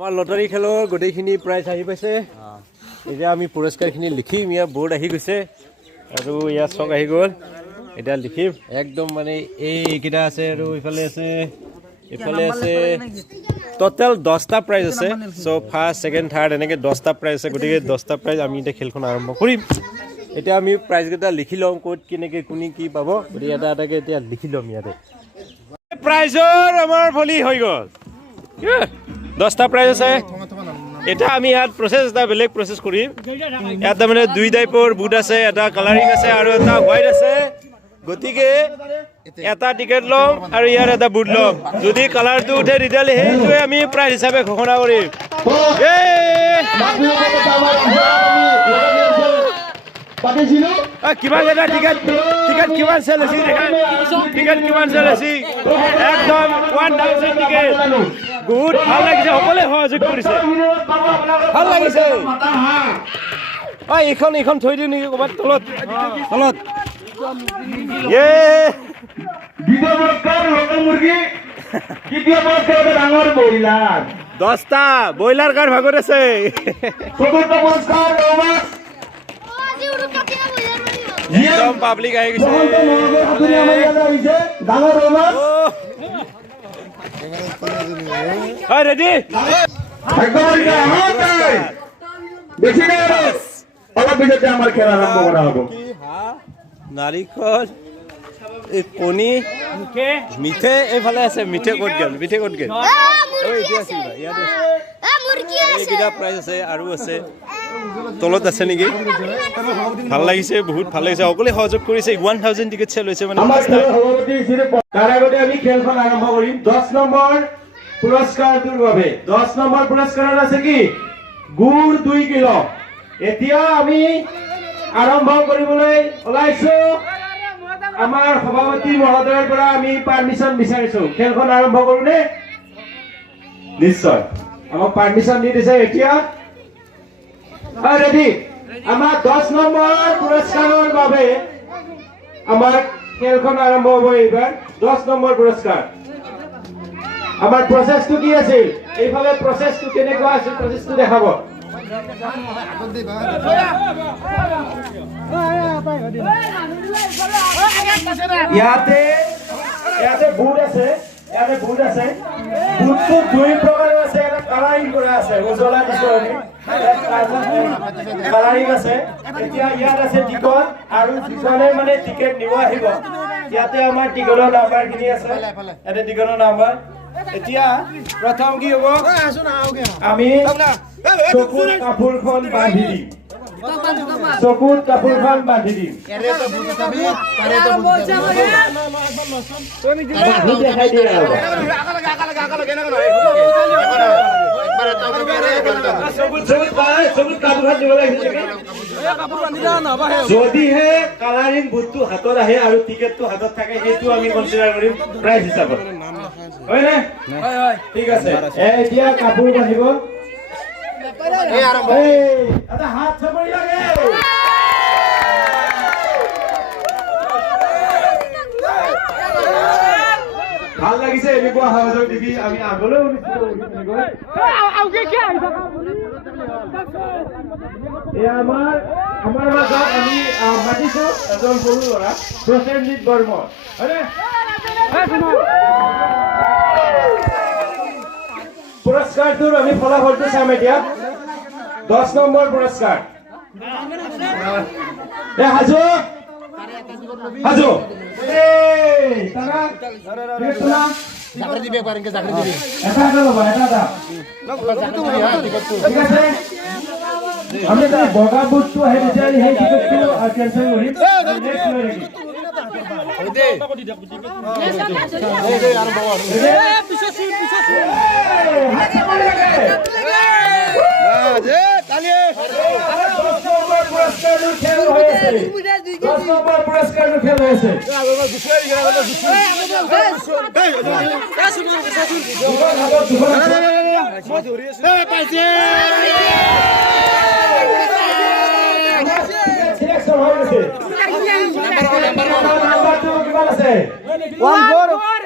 আমাৰ লটাৰী খেলৰ গোটেইখিনি প্ৰাইজ আহি পাইছে এতিয়া আমি পুৰস্কাৰখিনি লিখিম ইয়াৰ বৰ্ড আহি গৈছে আৰু ইয়াৰ চক আহি গ'ল এতিয়া লিখিম একদম মানে এইকেইটা আছে আৰু ইফালে আছে টোটেল 10টা প্ৰাইজ আছে চ' ফাৰ্ষ্ট ছেকেণ্ড থাৰ্ড এনেকৈ 10টা প্ৰাইজ আছে গতিকে 10টা প্ৰাইজ আমি এতিয়া খেলখন আৰম্ভ কৰিম এতিয়া আমি প্ৰাইজকেইটা লিখি ল'ম ক'ত কেনেকৈ কোনে কি পাব গতিকে এটা এটাকৈ এতিয়া লিখি ল'ম ইয়াতে প্ৰাইজৰ আমাৰ ভলি হৈ গ'ল 10টা প্ৰাইজ আছে এতিয়া আমি ইয়াত প্ৰচেছ এটা বেলেগ প্ৰচেছ কৰিম ইয়াত তাৰমানে 2 টাইপৰ বুট আছে এটা কালাৰিং আছে আৰু এটা হোৱাইট আছে গতিকে এটা টিকেট ল'ম আৰু ইয়াৰ এটা বুট ল'ম যদি কালাৰটো উঠে তেতিয়াহ'লে সেইটোৱে আমি প্ৰাইজ হিচাপে ঘোষণা কৰিম কিমান এটা টিকেট কিমান চেল হৈছে টিকেট কিমান চেল হৈছে একদম 1000 টিকেট বহুত ভাল লাগিছে সকলোৱে সহযোগ কৰিছে ভাল লাগিছে এইখন থৈ দিওঁ নেকি ক'ৰবাত তলত দহটা ব্ৰইলাৰ কাৰ ভাগত আছে একদম পাব্লিক আহি গৈছে ৰেডি নাৰিকল কণী মিঠে এইফালে আছে মিঠে ক'ত গ'ল এইকেইটা প্ৰাইজ আছে আৰু আছে তলত আছে নেকি ভাল লাগিছে বহুত ভাল লাগিছে সকলোৱে সহযোগ কৰিছে 1000 টিকেট চেল হৈছে মানে তাৰ আগতে আমি খেলখন আৰম্ভ কৰিম 10 নম্বৰ পুৰস্কাৰটোৰ বাবে 10 নম্বৰ পুৰস্কাৰত আছে কি গুড় 2 কিলো এতিয়া আমি আৰম্ভ কৰিবলৈ ওলাইছো আমাৰ সভাপতি মহোদয়ৰ পৰা আমি পাৰমিশন বিচাৰিছো খেলখন আৰম্ভ কৰোনে নিশ্চয় আমাক পাৰমিশন দি দিছে এতিয়া ৰেডি আমাৰ 10 নম্বৰ পুৰস্কাৰৰ বাবে আমাৰ খেলখন আৰম্ভ হ'ব এইবাৰ 10 নম্বৰ পুৰস্কাৰ আমাৰ প্ৰচেছটো কি আছিল এইফালে প্ৰচেছটো কেনেকুৱা আছিল প্ৰচেছটো দেখাব ইয়াতে বুট আছে বুটটো 2 প্ৰকাৰৰ আছে এটা কালাৰিং কৰা আছে উজ্বলা দিছনি কালাৰিং আছে এতিয়া ইয়াত আছে টিকট আৰু যিজনে মানে টিকেট নিব আহিব ইয়াতে আমাৰ টিকটৰ নাম্বাৰখিনি আছে ইয়াতে টিকটৰ নাম্বাৰ এতিয়া প্ৰথম কি হ'ব আমি চকুত কাপোৰখন বান্ধি দিম দেখাই দিয়ে যদিহে কালাৰিং বুটটো হাতত আহে আৰু টিকেটটো হাতত থাকে সেইটো আমি কনচিডাৰ কৰিম প্ৰাইজ হিচাপত হয়নে ঠিক আছে এতিয়া কাপোৰ বান্ধিব হাত চাপৰি লাগে ভাল লাগিছে এনেকুৱা সহযোগ দেখি আমি আগলৈ আমাৰ মাজত আমি মাতিছো এজন সৰু ল'ৰা প্ৰসেনজিৎ বৰ্মন হয়নে পুৰস্কাৰটোৰ আমি ফলাফলটো চাম এতিয়া 10 নম্বৰ পুৰস্কাৰ হাজু চাকৰি দিবে পাৰেংকে চাকৰি দিবি এটা ল'বা এটা ঠিক আছে আমি এটা বগা বুটটো আহে বিচাৰি সেই টিকেটটো কেনচেল কৰিম নেক্সট লৈ ৰাখি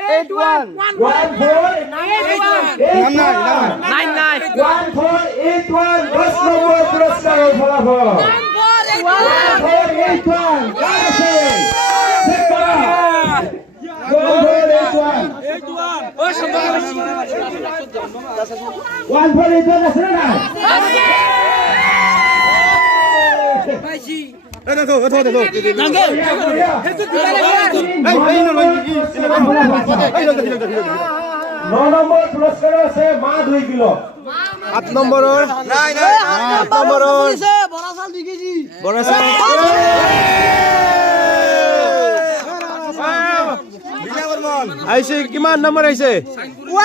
10 নম্বৰ পুৰস্কাৰৰ ফলাফল 1481 আছে না নয় নম্বৰ পুৰস্কাৰ আছে মা 2 কিলো 8 নম্বৰৰ নাই 8 নম্বৰৰ বৰা চাল 2 কেজি বৰা চাল আইছে কিমান নম্বৰ আইছে 10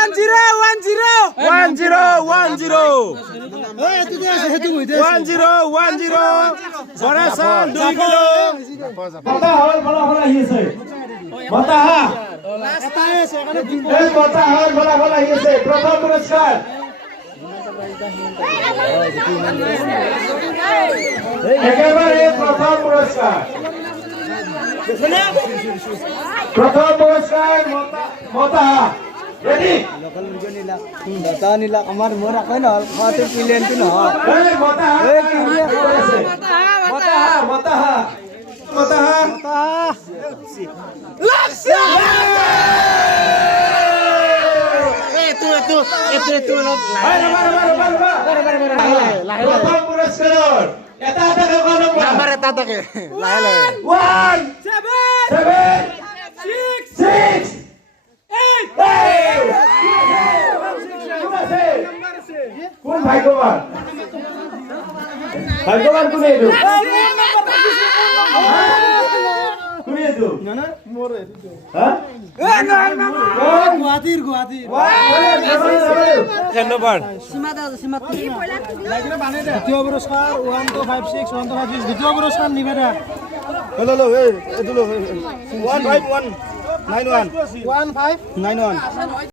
বৰা চাল 2 কিলো মতা হল ফলাফল আহিছে মতা হা এই মতা হল ফলাফল আহিছে প্ৰথম পুৰস্কাৰ একেবাৰে প্রথম পুরস্কার মতা রেডি দাতা নিলা আমার মোর কই নহল খাতে প্লেনটো নহল এই মতা মতা লক্ষ্য প্রথম পুরস্কার এটা নাম্বার এটা থাকে লাহে লাহে 1 7 6 8 কোন ভাগ্যবান কোন এটো কোন এটো না না মোর এটো হ্যাঁ গুয়াহাটির ধন্যবাদ দ্বিতীয় পুরস্কার 1256 1256 দ্বিতীয় পুরস্কার নিবে না হলো এই 15191 1591